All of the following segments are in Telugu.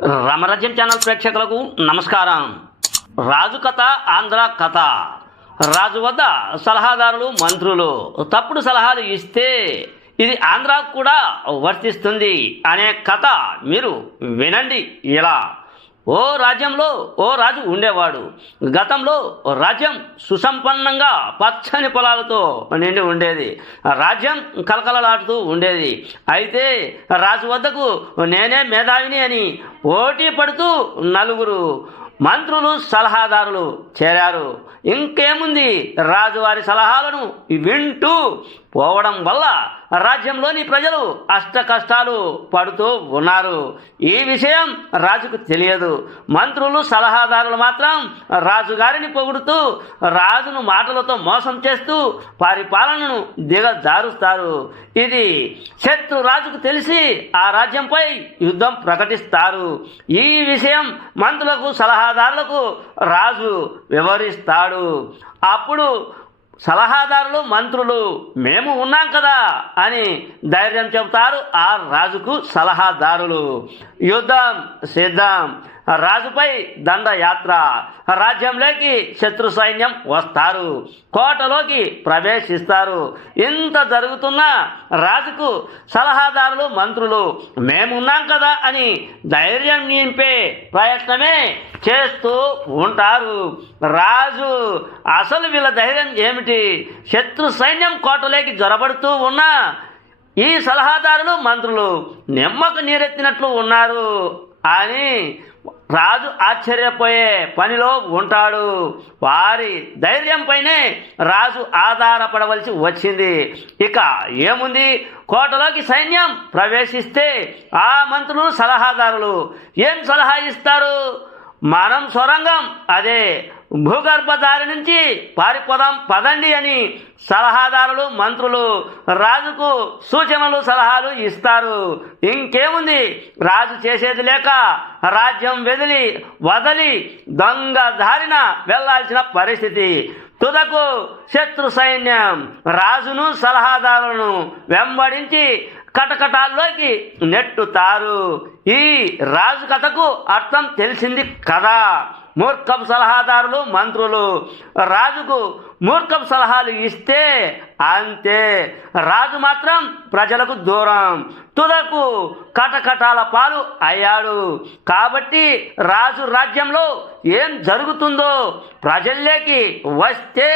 రమరజన్ ఛానల్ ప్రేక్షకులకు నమస్కారం. రాజు కథ ఆంధ్ర కథ. రాజు వద్ద సలహాదారులు మంత్రులు. తప్పుడు సలహాలు ఇస్తే ఇది ఆంధ్రాకు కూడా వర్తిస్తుంది అనే కథ మీరు వినండి. ఇలా. ఓ రాజ్యంలో ఓ రాజు ఉండేవాడు. గతంలో రాజ్యం సుసంపన్నంగా పచ్చని పొలాలతో నిండి ఉండేది. రాజ్యం కలకలలాడుతూ ఉండేది. అయితే రాజు వద్దకు నేనే మేధావిని అని పోటీ పడుతూ నలుగురు మంత్రులు సలహాదారులు చేరారు. ఇంకేముంది? రాజువారి సలహాలను వింటూ పోవడం వల్ల రాజ్యంలోని ప్రజలు అష్ట కష్టాలు పడుతూ ఉన్నారు. ఈ విషయం రాజుకు తెలియదు. మంత్రులు సలహాదారులు మాత్రం రాజుగారిని పొగుడుతూ రాజును మాటలతో మోసం చేస్తూ పరిపాలనను దిగజారుస్తారు. ఇది శత్రు రాజుకు తెలిసి ఆ రాజ్యంపై యుద్ధం ప్రకటిస్తారు. ఈ విషయం మంత్రులకు సలహాదారులకు రాజు వివరిస్తాడు. అప్పుడు సలహాదారులు మంత్రులు మేము ఉన్నాం కదా అని ధైర్యం చెబుతారు ఆ రాజుకు సలహాదారులు. యుద్ధం సిద్ధం. రాజుపై దండయాత్ర. రాజ్యంలోకి శత్రు సైన్యం వస్తారు. కోటలోకి ప్రవేశిస్తారు. ఇంత జరుగుతున్నా రాజుకు సలహాదారులు మంత్రులు మేమున్నాం కదా అని ధైర్యం నింపే ప్రయత్నమే చేస్తూ ఉంటారు. రాజు అసలు వీళ్ళ ధైర్యం ఏమిటి? శత్రు సైన్యం కోటలోకి జొరబడుతూ ఉన్నా ఈ సలహాదారులు మంత్రులు నిమ్మకు నీరెత్తినట్లు ఉన్నారు అని రాజు ఆశ్చర్యపోయే పనిలో ఉంటాడు. వారి ధైర్యంపైనే రాజు ఆధారపడవలసి వచ్చింది. ఇక ఏముంది? కోటలోకి సైన్యం ప్రవేశిస్తే ఆ మంత్రులు సలహాదారులు. ఏం సలహా ఇస్తారు? మనం సొరంగం అదే భూగర్భదారి నుంచి పారిపోదాం పదండి అని సలహాదారులు మంత్రులు రాజుకు సూచనలు సలహాలు ఇస్తారు. ఇంకేముంది? రాజు చేసేది లేక రాజ్యం వెదిలి వదలి దొంగ దారిన వెళ్ళాల్సిన పరిస్థితి. తుదకు శత్రు సైన్యం రాజును సలహాదారులను వెంబడించి కటకటాల్లోకి నెట్టుతారు. ఈ రాజు కథకు అర్థం తెలిసింది కదా. మూర్ఖం సలహాదారులు మంత్రులు. రాజుకు మూర్ఖం సలహాలు ఇస్తే అంతే. రాజు మాత్రం ప్రజలకు దూరం. తుదకు కటకటాల పాలు అయ్యాడు. కాబట్టి రాజు రాజ్యంలో ఏం జరుగుతుందో ప్రజల్లోకి వస్తే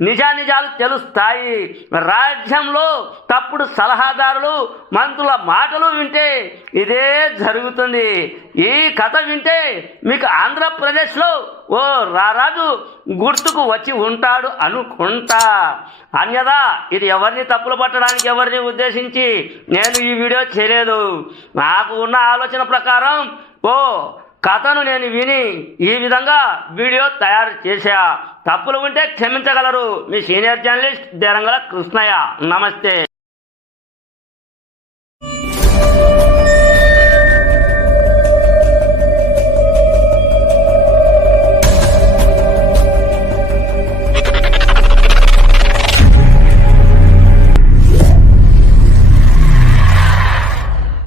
నిజానిజాలు తెలుస్తాయి. రాజ్యంలో తప్పుడు సలహాదారులు మంత్రుల మాటలు వింటే ఇదే జరుగుతుంది. ఈ కథ వింటే మీకు ఆంధ్రప్రదేశ్లో ఓ రారాజు గుర్తుకు వచ్చి ఉంటాడు అనుకుంటా. అన్యదా ఇది ఎవరిని తప్పులు పట్టడానికి ఎవరిని ఉద్దేశించి నేను ఈ వీడియో చేయలేదు. నాకు ఉన్న ఆలోచన ప్రకారం ఓ కథను నేను విని ఈ విధంగా వీడియో తయారు చేశా. తప్పులు ఉంటే క్షమించగలరు. మీ సీనియర్ జర్నలిస్ట్ దేరంగల కృష్ణయ్య. నమస్తే.